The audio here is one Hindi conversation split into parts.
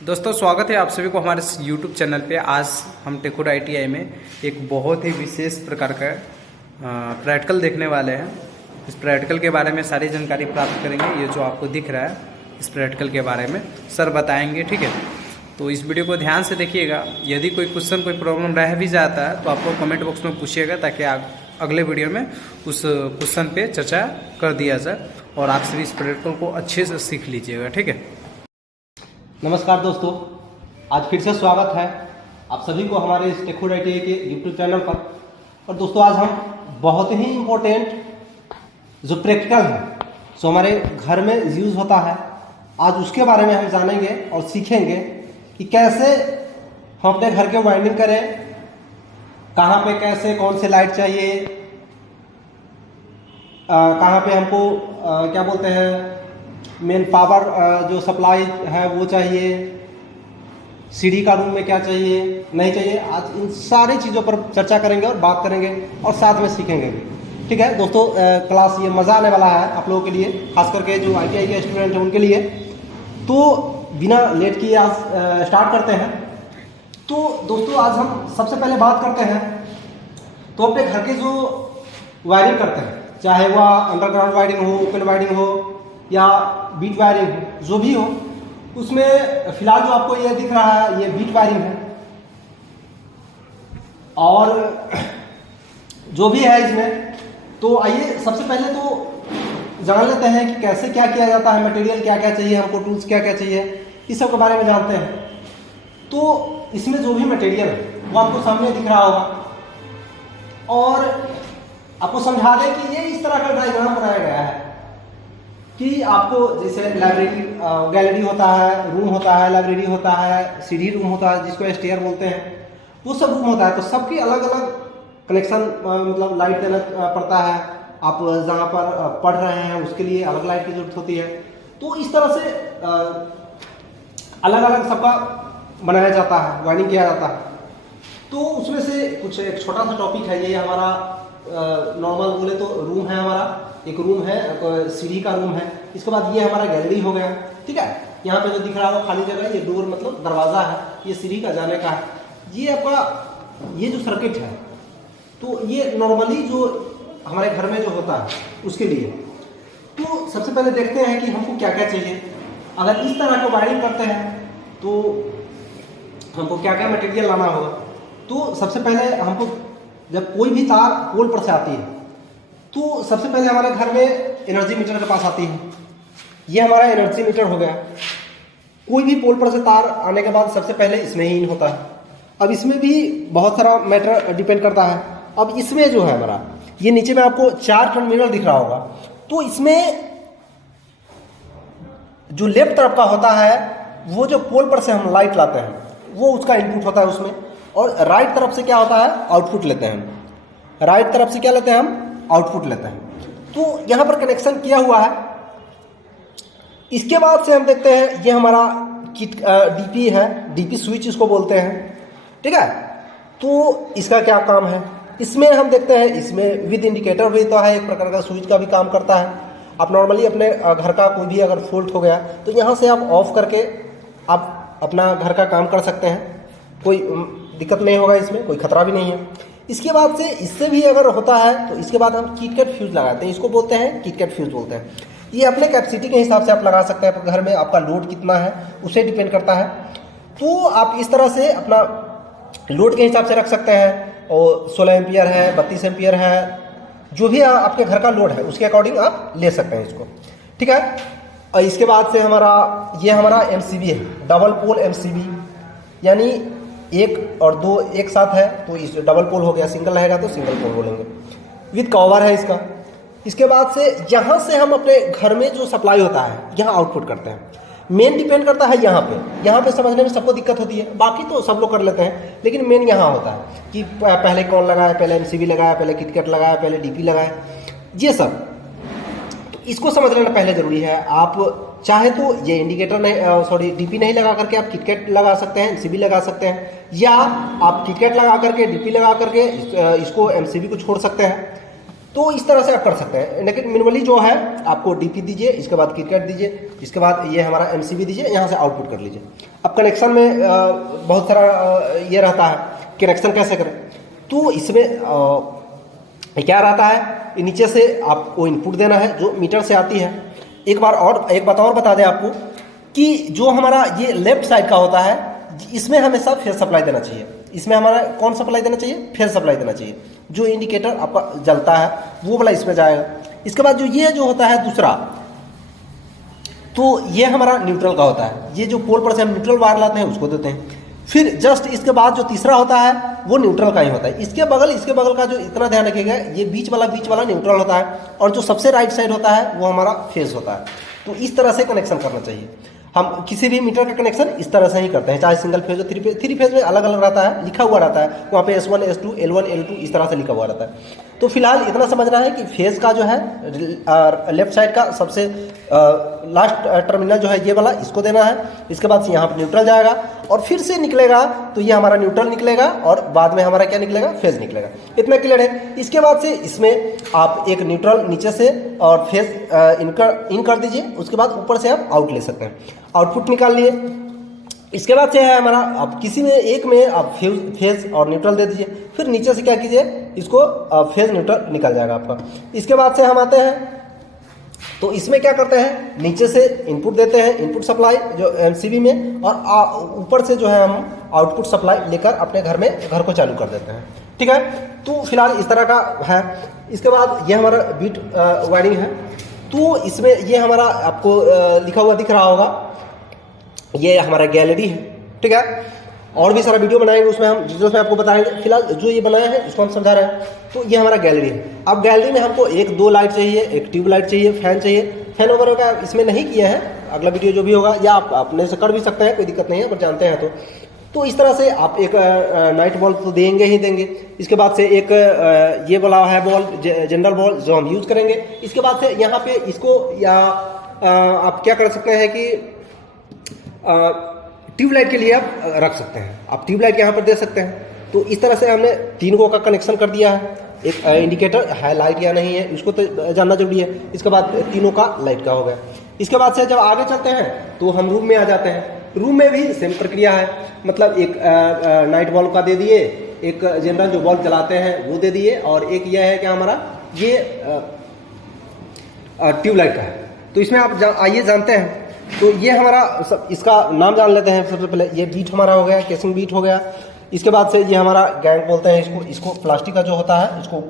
दोस्तों स्वागत है आप सभी को हमारे YouTube चैनल पे। आज हम टेकूर ITI में एक बहुत ही विशेष प्रकार का प्रैक्टिकल देखने वाले हैं। इस प्रैक्टिकल के बारे में सारी जानकारी प्राप्त करेंगे। ये जो आपको दिख रहा है इस प्रैक्टिकल के बारे में सर बताएंगे, ठीक है। तो इस वीडियो को ध्यान से देखिएगा। यदि कोई क्वेश्चन कोई प्रॉब्लम रह भी जाता है तो आपको कमेंट बॉक्स में पूछिएगा, ताकि अगले वीडियो में उस क्वेश्चन पे चर्चा कर दिया जाए और आप सभी इस प्रैक्टिकल को अच्छे से सीख लीजिएगा, ठीक है। नमस्कार दोस्तों, आज फिर से स्वागत है आप सभी को हमारे इस टेकूर ITI के यूट्यूब चैनल पर। और दोस्तों आज हम बहुत ही इम्पोर्टेंट जो प्रैक्टिकल है जो हमारे घर में यूज़ होता है, आज उसके बारे में हम जानेंगे और सीखेंगे कि कैसे हम अपने घर के वायरिंग करें, कहाँ पे कैसे कौन से लाइट चाहिए, कहाँ पे हमको क्या बोलते हैं मेन पावर जो सप्लाई है वो चाहिए, सीढ़ी का रूम में क्या चाहिए नहीं चाहिए। आज इन सारी चीज़ों पर चर्चा करेंगे और बात करेंगे और साथ में सीखेंगे भी, ठीक है दोस्तों। क्लास ये मज़ा आने वाला है आप लोगों के लिए, खास करके जो ITI के स्टूडेंट हैं उनके लिए। तो बिना लेट किए आज स्टार्ट करते हैं। तो दोस्तों आज हम सबसे पहले बात करते हैं तो अपने घर के जो वायरिंग करते हैं, चाहे वह अंडरग्राउंड वायरिंग हो, ओपन वायरिंग हो या बीट वायरिंग हो, जो भी हो, उसमें फिलहाल जो आपको ये दिख रहा है ये बीट वायरिंग है। और जो भी है इसमें, तो आइए सबसे पहले तो जान लेते हैं कि कैसे क्या किया जाता है, मटेरियल क्या क्या चाहिए हमको, टूल्स क्या क्या चाहिए, इस सब के बारे में जानते हैं। तो इसमें जो भी मटेरियल है वो आपको सामने दिख रहा होगा और आपको समझा दें कि ये इस तरह का डायग्राम बनाया गया है कि आपको जैसे लाइब्रेरी गैलरी होता है, रूम होता है, लाइब्रेरी होता है, सीढ़ी रूम होता है जिसको स्टेयर बोलते हैं, वो सब रूम होता है। तो सबकी अलग अलग कनेक्शन मतलब लाइट देना पड़ता है। आप जहाँ पर पढ़ रहे हैं उसके लिए अलग लाइट की जरूरत होती है। तो इस तरह से अलग अलग सबका बनाया जाता है, वायरिंग किया जाता है। तो उसमें से कुछ एक छोटा सा टॉपिक है, ये हमारा नॉर्मल बोले तो रूम है, हमारा एक रूम है, सीढ़ी का रूम है। इसके बाद ये हमारा गैलरी हो गया, ठीक है। यहाँ पे जो दिख रहा है खाली जगह, ये डोर मतलब दरवाजा है, ये सीढ़ी का जाने का है। ये आपका ये जो सर्किट है, तो ये नॉर्मली जो हमारे घर में जो होता है उसके लिए। तो सबसे पहले देखते हैं कि हमको क्या क्या चाहिए। अगर इस तरह का वायरिंग करते हैं तो हमको क्या क्या मटेरियल लाना होगा। तो सबसे पहले हमको जब कोई भी तार पोल पर से आती है तो सबसे पहले हमारे घर में एनर्जी मीटर के पास आती है। ये हमारा एनर्जी मीटर हो गया। कोई भी पोल पर से तार आने के बाद सबसे पहले इसमें ही इन होता है। अब इसमें भी बहुत सारा मैटर डिपेंड करता है। अब इसमें जो है हमारा ये नीचे में आपको 4 टर्मिनल दिख रहा होगा। तो इसमें जो लेफ्ट तरफ का होता है वो जो पोल पर से हम लाइट लाते हैं वो उसका इनपुट होता है उसमें, और राइट तरफ से क्या होता है आउटपुट लेते हैं हम। राइट तरफ से क्या लेते हैं हम आउटपुट लेते हैं। तो यहाँ पर कनेक्शन किया हुआ है। इसके बाद से हम देखते हैं ये हमारा डीपी है, डीपी स्विच इसको बोलते हैं, ठीक है। तो इसका क्या काम है, इसमें हम देखते हैं इसमें विद इंडिकेटर भी तो है, एक प्रकार का स्विच का भी काम करता है। आप नॉर्मली अपने घर का कोई भी अगर फॉल्ट हो गया तो यहाँ से आप ऑफ करके आप अपना घर का काम कर सकते हैं, कोई दिक्कत नहीं होगा, इसमें कोई खतरा भी नहीं है। इसके बाद से इससे भी अगर होता है तो इसके बाद हम किटकैट फ्यूज लगाते हैं, इसको बोलते हैं किटकैट फ्यूज बोलते हैं। ये अपने कैपेसिटी के हिसाब से आप लगा सकते हैं, घर में आपका लोड कितना है उससे डिपेंड करता है। तो आप इस तरह से अपना लोड के हिसाब से रख सकते हैं। और 16 एम्पियर है, 32 एम्पियर है, जो भी आपके घर का लोड है उसके अकॉर्डिंग आप ले सकते हैं इसको, ठीक है। और इसके बाद से ये हमारा MCB है, डबल पोल MCB, यानी 1 और 2 एक साथ है तो इस डबल पोल हो गया, सिंगल रहेगा तो सिंगल पोल बोलेंगे। विद कवर है इसका। इसके बाद से यहाँ से हम अपने घर में जो सप्लाई होता है यहाँ आउटपुट करते हैं। मेन डिपेंड करता है यहाँ पे समझने में सबको दिक्कत होती है, बाकी तो सब लोग कर लेते हैं, लेकिन मेन यहाँ होता है कि पहले कौन लगाया, पहले MCB लगाया, पहले किटकैट लगाया, पहले DP लगाया, ये सब। तो इसको समझ लेना पहले ज़रूरी है। आप चाहे तो ये इंडिकेटर नहीं DP नहीं लगा करके आप किटकैट लगा सकते हैं, MCB लगा सकते हैं, या आप किटकैट लगा करके DP लगा करके इसको MCB को छोड़ सकते हैं। तो इस तरह से आप कर सकते हैं। लेकिन मिनिमली जो है आपको डीपी दीजिए, इसके बाद किटकैट दीजिए, इसके बाद ये हमारा एमसीबी दीजिए, यहाँ से आउटपुट कर लीजिए। अब अब कनेक्शन में बहुत सारा ये रहता है, कनेक्शन कैसे करें। तो इसमें क्या रहता है, नीचे से आपको इनपुट देना है जो मीटर से आती है। एक बात और बता दें आपको कि जो हमारा ये लेफ्ट साइड का होता है, इसमें हमेशा फेज सप्लाई देना चाहिए। इसमें हमारा कौन सप्लाई देना चाहिए, फेज सप्लाई देना चाहिए। जो इंडिकेटर आपका जलता है वो वाला इसमें जाएगा। इसके बाद जो होता है दूसरा, तो ये हमारा न्यूट्रल का होता है। ये जो पोल पर से हम न्यूट्रल वायर लाते हैं उसको देते हैं। फिर जस्ट इसके बाद जो तीसरा होता है वो न्यूट्रल का ही होता है। इसके बगल का जो इतना ध्यान रखिएगा, ये बीच वाला न्यूट्रल होता है, और जो सबसे राइट साइड होता है वो हमारा फेज होता है। तो इस तरह से कनेक्शन करना चाहिए। हम किसी भी मीटर का कनेक्शन इस तरह से ही करते हैं, चाहे सिंगल फेज हो, थ्री फेज में अलग अलग रहता है, लिखा हुआ रहता है वहाँ पे S1 S2 L1 L2 इस तरह से लिखा हुआ रहता है। तो फिलहाल इतना समझना है कि फेज का जो है लेफ्ट साइड का सबसे लास्ट टर्मिनल जो है ये वाला, इसको देना है। इसके बाद से यहाँ पर न्यूट्रल जाएगा और फिर से निकलेगा, तो ये हमारा न्यूट्रल निकलेगा और बाद में हमारा क्या निकलेगा, फेज निकलेगा। इतना क्लियर है। इसके बाद से इसमें आप एक न्यूट्रल नीचे से और फेज इन कर दीजिए। उसके बाद ऊपर से आप आउट ले सकते हैं, आउटपुट निकाल लिए। इसके बाद से है हमारा, आप किसी में एक में आप फेज और न्यूट्रल दे दीजिए। फिर नीचे से क्या कीजिए, इसको फेज न्यूट्रल निकल जाएगा आपका। इसके बाद से हम आते हैं, तो इसमें क्या करते हैं, नीचे से इनपुट देते हैं, इनपुट सप्लाई जो एमसीबी में, और ऊपर से जो है हम आउटपुट सप्लाई लेकर अपने घर को चालू कर देते हैं। ठीक है, तो फिलहाल इस तरह का है। इसके बाद ये हमारा बीट वायरिंग है। तो इसमें ये हमारा आपको लिखा हुआ दिख रहा होगा, ये हमारा गैलरी है। ठीक है, और भी सारा वीडियो बनाएंगे उसमें हम डिटेल्स में आपको बताएंगे। फिलहाल जो ये बनाया है इसको हम समझा रहे हैं। तो ये हमारा गैलरी है। अब गैलरी में हमको 1-2 लाइट चाहिए, एक ट्यूब लाइट चाहिए, फैन चाहिए। फैन वगैरह का इसमें नहीं किया है, अगला वीडियो जो भी होगा, या आप अपने से कर भी सकते हैं, कोई दिक्कत नहीं है, अगर जानते हैं तो इस तरह से आप एक नाइट बल्ब तो देंगे ही देंगे। इसके बाद से एक ये वाला है बल्ब, जनरल बल्ब जो हम यूज़ करेंगे। इसके बाद से यहाँ पे इसको, या आप क्या कर सकते हैं कि ट्यूबलाइट के लिए आप रख सकते हैं, आप ट्यूबलाइट यहाँ पर दे सकते हैं। तो इस तरह से हमने 3 का कनेक्शन कर दिया है। एक इंडिकेटर है लाइट या नहीं है उसको तो जानना जरूरी है। इसके बाद 3 का लाइट का हो गया। इसके बाद से जब आगे चलते हैं तो हम रूम में आ जाते हैं। रूम में भी सेम प्रक्रिया है, मतलब एक नाइट बल्ब का दे दिए, एक जनरल जो बल्ब जलाते हैं वो दे दिए, और एक यह है कि हमारा ये ट्यूबलाइट का है। तो इसमें आप आइए जानते हैं। तो ये हमारा इसका नाम जान लेते हैं। सबसे पहले ये बीट हमारा हो गया, केसिंग बीट हो गया। इसके बाद से ये हमारा गैंग बोलते हैं इसको प्लास्टिक का जो होता है, इसको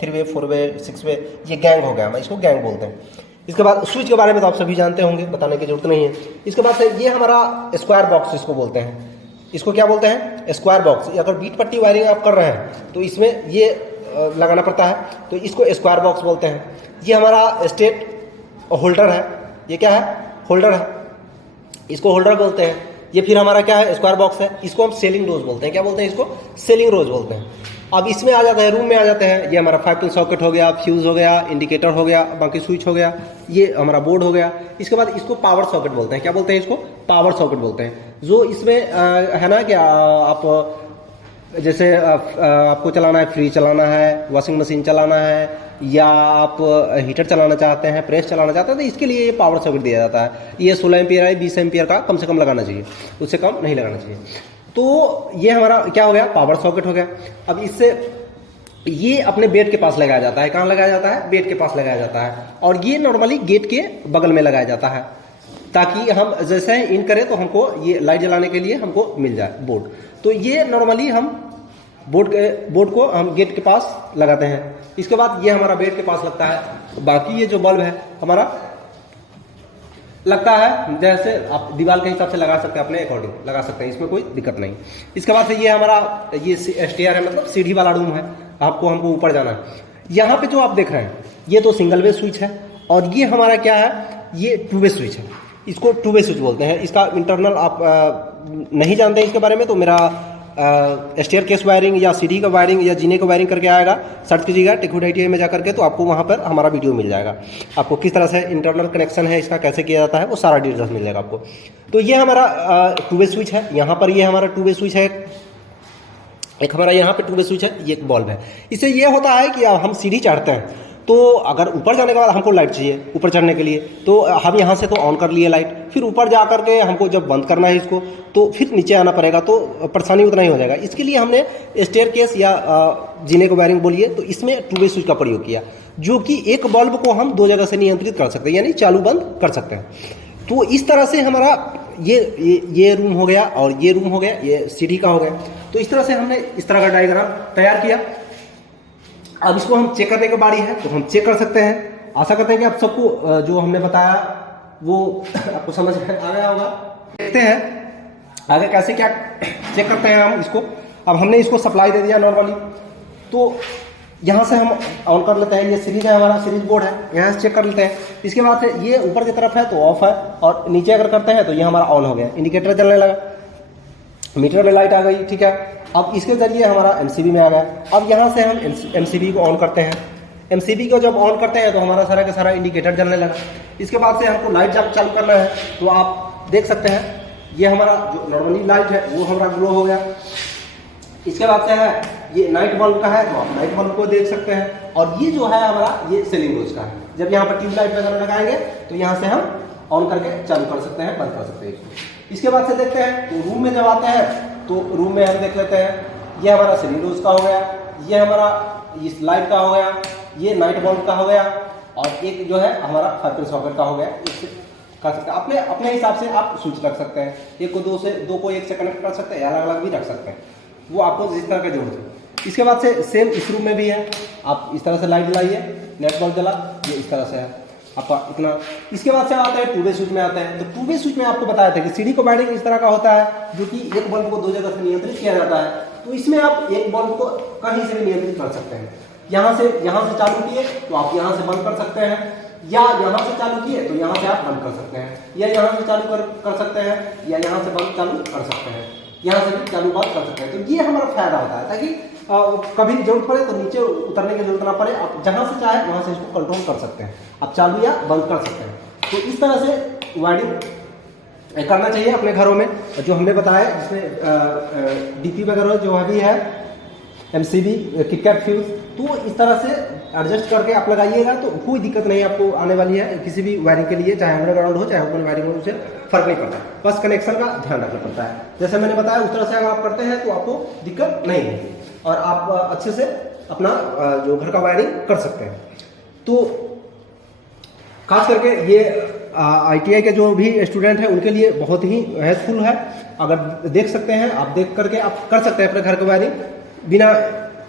3 वे 4 वे 6 वे, ये गैंग हो गया, हम इसको गैंग बोलते हैं। इसके बाद स्विच के बारे में तो आप सभी जानते होंगे, बताने की जरूरत नहीं है। इसके बाद से ये हमारा स्क्वायर बॉक्स इसको बोलते हैं। इसको क्या बोलते हैं, स्क्वायर बॉक्स। अगर बीट पट्टी वायरिंग आप कर रहे हैं तो इसमें ये लगाना पड़ता है, तो इसको स्क्वायर बॉक्स बोलते हैं। ये हमारा स्टेट होल्डर है। ये क्या है, होल्डर है, इसको होल्डर बोलते हैं। ये फिर हमारा क्या है, स्क्वायर बॉक्स है। इसको हम सेलिंग रोज बोलते हैं। क्या बोलते हैं इसको, सेलिंग रोज बोलते हैं। अब इसमें आ जाते हैं, रूम में आ जाते हैं। ये हमारा 5 पिन सॉकेट हो गया, फ्यूज हो गया, इंडिकेटर हो गया, बाकी स्विच हो गया, ये हमारा बोर्ड हो गया। इसके बाद इसको पावर सॉकेट बोलते हैं। क्या बोलते हैं इसको, पावर सॉकेट बोलते हैं। जो इसमें है ना कि आप जैसे आपको चलाना है, फ्रिज चलाना है, वॉशिंग मशीन चलाना है, या आप हीटर चलाना चाहते हैं, प्रेस चलाना चाहते हैं, तो इसके लिए ये पावर सॉकेट दिया जाता है। ये 16 एम्पियर है, 20 एम्पियर का कम से कम लगाना चाहिए, उससे कम नहीं लगाना चाहिए। तो ये हमारा क्या हो गया, पावर सॉकेट हो गया। अब इससे ये अपने बेड के पास लगाया जाता है। कहाँ लगाया जाता है, बेड के पास लगाया जाता है। और ये नॉर्मली गेट के बगल में लगाया जाता है, ताकि हम जैसे इन करें तो हमको ये लाइट जलाने के लिए हमको मिल जाए बोर्ड। तो ये नॉर्मली हम बोर्ड को हम गेट के पास लगाते हैं। इसके बाद ये हमारा बेड के पास लगता है। बाकी ये जो बल्ब है हमारा लगता है, जैसे आप दीवार के हिसाब से लगा सकते हैं, अपने अकॉर्डिंग लगा सकते हैं, इसमें कोई दिक्कत नहीं। इसके बाद से ये हमारा ये स्टेयर है, मतलब सीढ़ी वाला रूम है। हमको ऊपर जाना है। यहाँ पे जो आप देख रहे हैं ये तो सिंगल वे स्विच है, और ये हमारा क्या है, ये 2 वे स्विच है। इसको 2 वे स्विच बोलते हैं। इसका इंटरनल आप नहीं जानते इसके बारे में, तो मेरा स्टेयर केस वायरिंग या सीढ़ी का वायरिंग या जीने का वायरिंग करके आएगा, सर्च कीजिएगा टेकवुड ITI में जाकर के, तो आपको वहाँ पर हमारा वीडियो मिल जाएगा। आपको किस तरह से इंटरनल कनेक्शन है इसका, कैसे किया जाता है, वो सारा डिटेल्स मिल जाएगा आपको। तो ये हमारा 2 वे स्विच है। यहाँ पर ये हमारा 2 वे स्विच है, एक हमारा यहाँ पे 2 वे स्विच है, ये एक बल्ब है। इससे ये होता है कि अब हम सीढ़ी चढ़ते हैं तो अगर ऊपर जाने के बाद हमको लाइट चाहिए ऊपर चढ़ने के लिए, तो हम यहाँ से तो ऑन कर लिए लाइट, फिर ऊपर जा करके हमको जब बंद करना है इसको तो फिर नीचे आना पड़ेगा, तो परेशानी उतना ही हो जाएगा। इसके लिए हमने स्टेयरकेस या जीने को वायरिंग बोलिए, तो इसमें 2-वे स्विच का प्रयोग किया, जो कि एक बल्ब को हम 2 जगह से नियंत्रित कर सकते हैं, यानी चालू बंद कर सकते हैं। तो इस तरह से हमारा ये रूम हो गया और ये रूम हो गया, ये सीढ़ी का हो गया। तो इस तरह से हमने इस तरह का डायग्राम तैयार किया। अब इसको हम चेक करने की बारी है, तो हम चेक कर सकते हैं। आशा करते हैं कि आप सबको जो हमने बताया वो आपको समझ में आ गया होगा। देखते हैं आगे कैसे क्या चेक करते हैं हम इसको। अब हमने इसको सप्लाई दे दिया नॉर्मली, तो यहाँ से हम ऑन कर लेते हैं। ये सीरीज है, हमारा सीरीज बोर्ड है, यहाँ से चेक कर लेते हैं। इसके बाद ये ऊपर की तरफ है तो ऑफ है, और नीचे अगर करते हैं तो ये हमारा ऑन हो गया, इंडिकेटर जलने लगा, मीटर में लाइट आ गई, ठीक है। अब इसके जरिए हमारा एमसीबी में आ गया। अब यहाँ से हम एमसीबी को ऑन करते हैं। एमसीबी को जब ऑन करते हैं तो हमारा सारा का सारा इंडिकेटर जलने लगा। इसके बाद से हमको लाइट जब चालू करना है तो आप देख सकते हैं ये हमारा जो नॉर्मली लाइट है वो हमारा ग्लो हो गया। इसके बाद से है ये नाइट बल्ब का है, तो आप नाइट बल्ब को देख सकते हैं। और ये जो है हमारा ये सीलिंग रोज का है। जब यहाँ पर ट्यूबलाइट वगैरह लगाएंगे तो यहाँ से हम ऑन करके चालू कर सकते हैं, बंद कर सकते हैं इसको। इसके बाद से देखते हैं तो रूम में जब आते हैं तो रूम में हम देख लेते हैं ये हमारा सीलिंग रोज का हो गया, ये हमारा इस लाइट का हो गया, ये नाइट बल्ब का हो गया, और एक जो है हमारा 5 पिन सॉकेट का हो गया। इससे कर सकते हैं अपने अपने हिसाब से आप स्विच रख सकते हैं। एक को दो को एक से कनेक्ट कर सकते हैं, अलग अलग भी रख सकते हैं, वो आपको जिस तरह का जरूरत है। इसके बाद से सेम इस रूम में भी है, आप इस तरह से लाइट जलाइए, नेट बल्ब जला, ये इस तरह से है आपका इतना। इसके बाद से आता है 2-वे स्विच में आते हैं। तो 2-वे स्विच में आपको बताया था कि सीढ़ी को वायरिंग इस तरह का होता है, जो कि एक बल्ब को 2 जगह से नियंत्रित किया जाता है। तो इसमें आप एक बल्ब को कहीं से भी नियंत्रित कर सकते हैं। यहाँ से चालू किए तो आप यहाँ से बंद कर सकते हैं, या यहाँ से चालू किए तो यहाँ से आप बंद कर सकते हैं, या यहाँ से चालू कर सकते हैं, या यहाँ से बंद चालू कर सकते हैं, यहाँ से भी चालू बंद कर सकते हैं। तो ये हमारा फायदा होता है, ताकि कभी जरूरत पड़े तो नीचे उतरने की जरूरत ना पड़े, आप जहाँ से चाहे वहाँ से इसको कंट्रोल कर सकते हैं, आप चालू या बंद कर सकते हैं। तो इस तरह से वायरिंग करना चाहिए अपने घरों में, जो हमने बताया, जिसमें डीपी वगैरह जो अभी है, एमसीबी, किटकैट फ्यूज, तो इस तरह से एडजस्ट करके आप लगाइएगा तो कोई दिक्कत नहीं आपको आने वाली है किसी भी वायरिंग के लिए, चाहे अंडरग्राउंड हो चाहे ओपन वायरिंग हो, उससे फर्क नहीं पड़ता। बस कनेक्शन का ध्यान रखना पड़ता है। जैसे मैंने बताया उस तरह से अगर आप करते हैं तो आपको दिक्कत नहीं होगी और आप अच्छे से अपना जो घर का वायरिंग कर सकते हैं। तो खास करके ये ITI के जो भी स्टूडेंट हैं उनके लिए बहुत ही हेल्पफुल है। अगर देख सकते हैं, आप देख करके आप कर सकते हैं अपने घर का वायरिंग बिना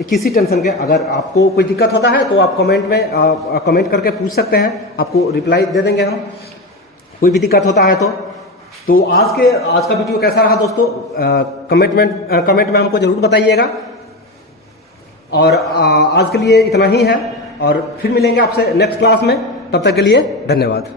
किसी टेंशन के। अगर आपको कोई दिक्कत होता है तो आप कमेंट करके पूछ सकते हैं, आपको रिप्लाई दे देंगे हम, कोई भी दिक्कत होता है तो आज का वीडियो कैसा रहा दोस्तों, कमेंट में हमको जरूर बताइएगा। और आज के लिए इतना ही है, और फिर मिलेंगे आपसे नेक्स्ट क्लास में। तब तक के लिए धन्यवाद।